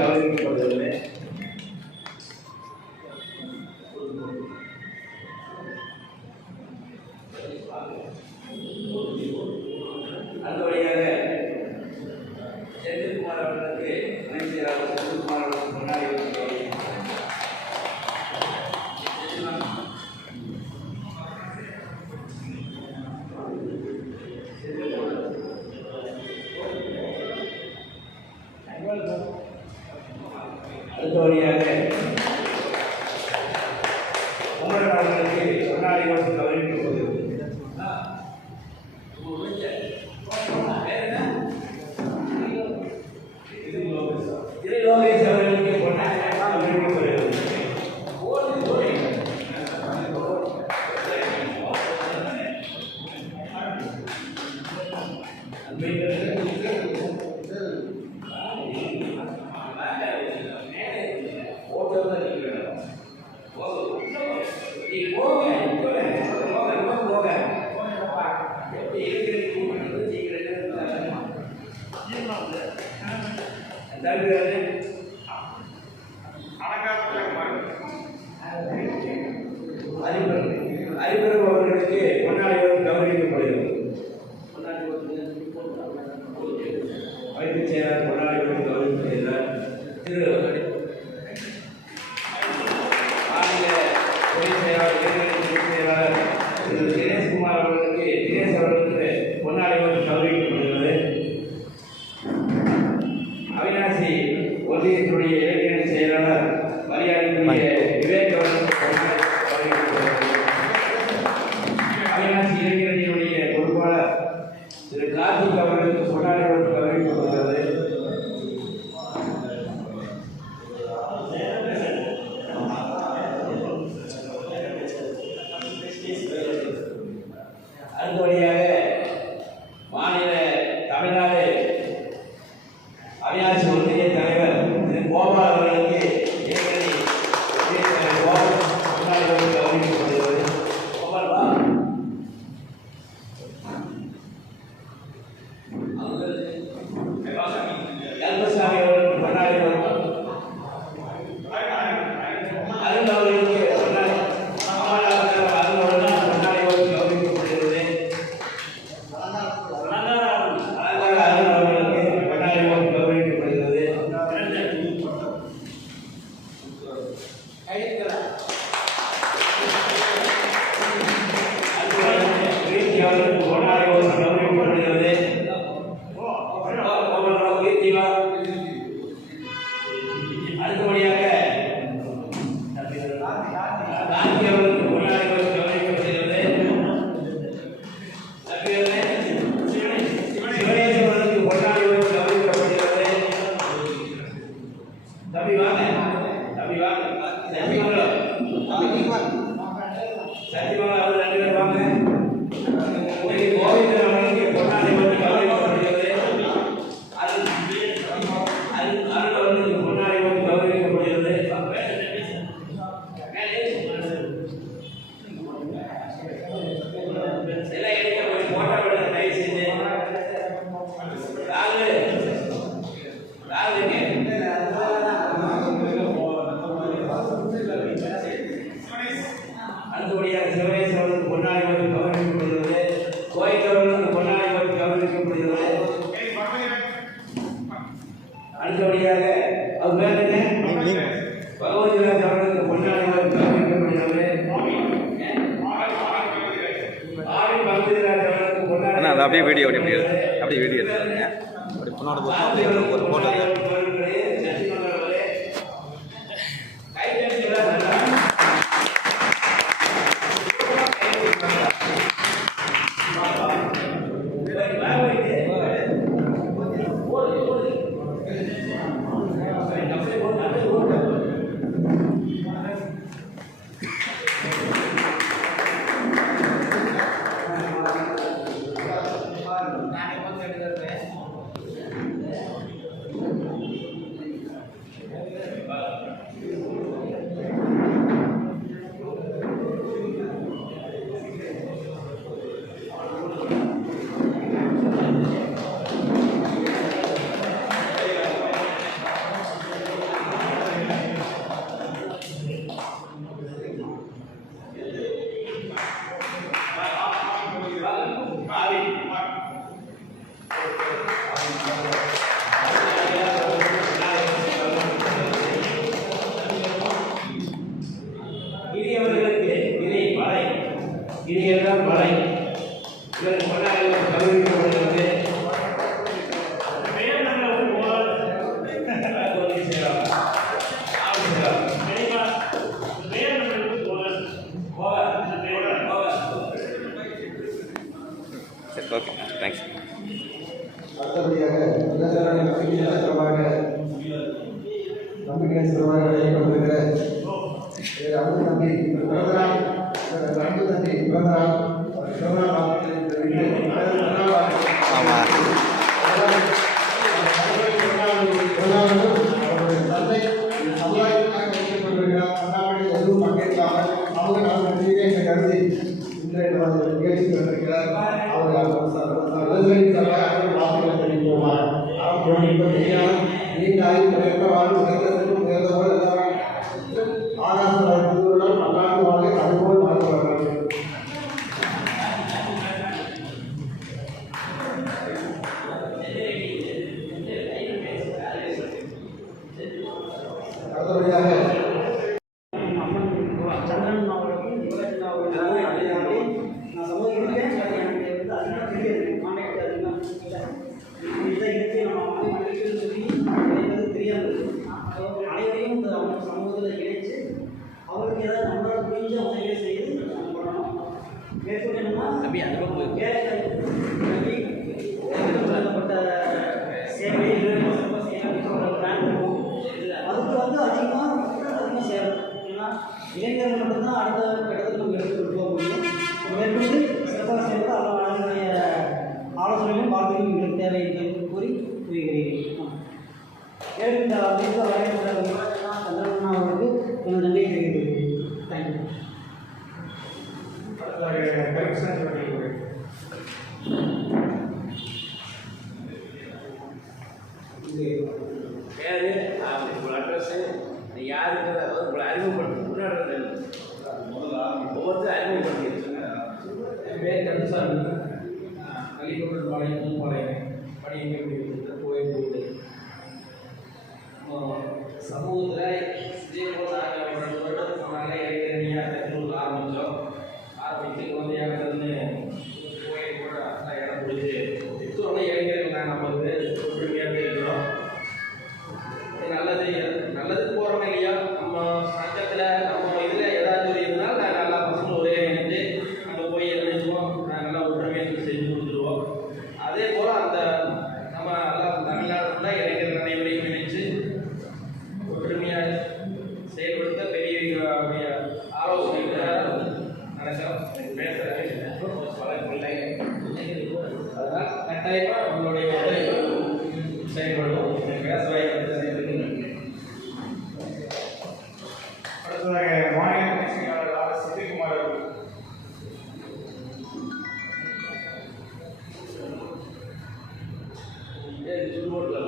கௌரவிக்கப்படுகிறது. அடுத்தபடியாக செந்தில்குமார் அவர்களுக்கு துணை செயலாளர் செந்தில்குமார் அவர்களுக்கு முன்னாடி அடுத்தபடியாக குமரன் அவர்களுக்கு முன்னாடி கௌரவிக்கப்படுகிறது. லோகேஷ் அவர்களுக்கு கௌரவிக்கப்படுகிறது. அறிவுறும் அவர்களுக்கு முன்னாடி கௌரவிக்கப்படுகிறது. அமைப்பு செயலாளர் முன்னாடி கௌரவிக்கப்படுகிறார். திரு மாநில துணை செயலாளர் திரு தினேஷ்குமார் அவர்களுக்கு தினேஷ் அவர்களுக்கு முன்னாடி கௌரவிக்கப்படுகிறது. அவினாசி ஒன்றியத்துடைய இளைஞரணி செயலாளர் மரியாதைக்குரிய விவேக் அவர்களுக்கு அவினாசி இளைஞரணியுடைய பொறுப்பாளர் திரு கார்த்திக் அவர்களுக்கு முன்னாடி கௌரவிக்கப்படுகிறது. அடுத்தபடியாக மாநில தமிழ்நாடு அவினாசி ஒன்றிய தலைவர் திரு கோபால் அவர்களுக்கு கௌரவிக்கப்படுகிறது. கல்பசாமி அவர்களுக்கு முன்னாடி அருண் அவர்களுக்கு அடுத்தபடியாக காந்தி அவர்களுக்கு முன்னாடி கௌரவிக்கப்படுகிறது. சிவனேசன் அவர்களுக்கு முன்னாடி கௌரவிக்கப்படுகிறது. தம்பி வாங்க சத்தியமங்கலம் அவர் 2 பேர் வாங்க. கோவிந்தன் அவர்களுக்கு முன்னாடி கௌரவிக்கப்படுகிறது. அருண் அவர்களுக்கு முன்னாடி கௌரவிக்கப்படுகிறது. அடுத்தபடியாக சிவனேசன் அவர்களுக்கு முன்னாடி கௌரவிக்கப்படுகிறது. கோயில் அவர்களுக்கு முன்னாடி கௌரவிக்கப்படுகிறது. அடுத்தபடியாக அவர் பேருங்க பகவதிராஜ் அவர்களுக்கு முன்னாடி கௌரவிக்கப்படுகிறது. அது அப்படியே வீடியோ அப்படியே வீடியோ எடுத்துருங்க. அப்படி பொண்ணோட ஒரு போட்டோ பேசி வந்திருக்கிறார். அவர் விவசாயிகள் சபையாக வாக்குகள் தெரிவிக்குமார். அப்புறம் இப்போ தெரியாமல் நீண்ட ஆய்வு வாழ்வு உயர்ந்தவர்கள் எல்லாம் ஆகாச புதுவர்கள் பல்லாண்டு வாழ்க்கை அதுபோல் வாழ்வார்கள். அடுத்தபடியாக சந்திரன் அவர்களுக்கும் யுவராஜன் அவர்களுக்கும் நான் சமூகத்திற்கேன் எனக்கு வந்து அதிகமாக தெரியாது கான்டாக்ட் அதிகமாக இல்லை இதை இருக்கு நம்ம மனைவிகள் சொல்லி எனக்கு தெரியாது அனைவரையும் இந்த அவங்க சமூகத்தில் இணைச்சு அவருக்கு ஏதாவது நம்மளால் புரிஞ்சு அவங்க செய்து நம்ம பண்ணணும். மேற்கொண்டு என்னன்னா சம்பந்தப்பட்ட சேவை அதுக்கு வந்து அதிகமாக சேவை. ஏன்னா இளைஞர்கள் மட்டும்தான் அடுத்த கட்டத்தில் நம்ம எடுத்துகிட்டு போக முடியும். மேற்கொண்டு சிறப்பாக சேர்ந்து அவர்களுடைய ஆலோசனைகளும் வார்த்தைகளும் எங்களுக்கு தேவை என்று கூறி புரிகிறேன். மேலும் இந்த அமைப்பு வரையப்பட்ட சந்திரன் அவர்களுக்கு எனது நன்றியை தெரிவிக்கிறேன். தேங்க்யூ. பேர் உங்கள் அட்ரஸ்ஸு யாருங்கிற உங்களை அறிமுகப்படுத்த முன்னாடி ஒவ்வொருத்தரும் அறிமுகப்படுத்திடுச்சுங்க. என் பேர் கந்தசாமி, கலிக்கோட்டல் பாளையம் பூம்பாளையம் படிக்கக்கூடிய கோயில். சமூகத்தில் இதே போல் நாங்கள் ஒரு 2 வருடத்துக்கு முன்னாலே இளைஞரணியாக பெங்களூரில் ஆரம்பித்து குழந்தையாகன்னு கோயில் கூட நல்லா இடம் பிடிச்சி இத்தோட இளைஞர்கள் நாங்கள் வந்து ஒற்றுமையாக இருக்கிறோம். நல்லது போகிறோம் இல்லையா, நம்ம சங்கத்தில் நம்ம இதில் ஏதாவது ஒரு இருந்தால் நாங்கள் எல்லா பசங்களும் ஒரே இணைந்து நம்ம போய் எழுதிடுவோம். நாங்கள் நல்லா ஒற்றுமையாக செஞ்சு கொடுத்துருவோம். அதே போல் அந்த நம்ம எல்லாம் தமிழ்நாடு ஃபுல்லாக இளைஞர்கள் அனைவரையும் இணைச்சு ஒற்றுமையாக செயல்படுத்த பெரிய ஆலோசனை நடக்கிறோம். பல பிள்ளைங்க அதனால் கட்டாயமாக உங்களுடைய செயல்படுவோம். அடுத்ததாக மாநில செயலாளர் சத்யகுமார் அவர்கள். சுடுபோட்டில்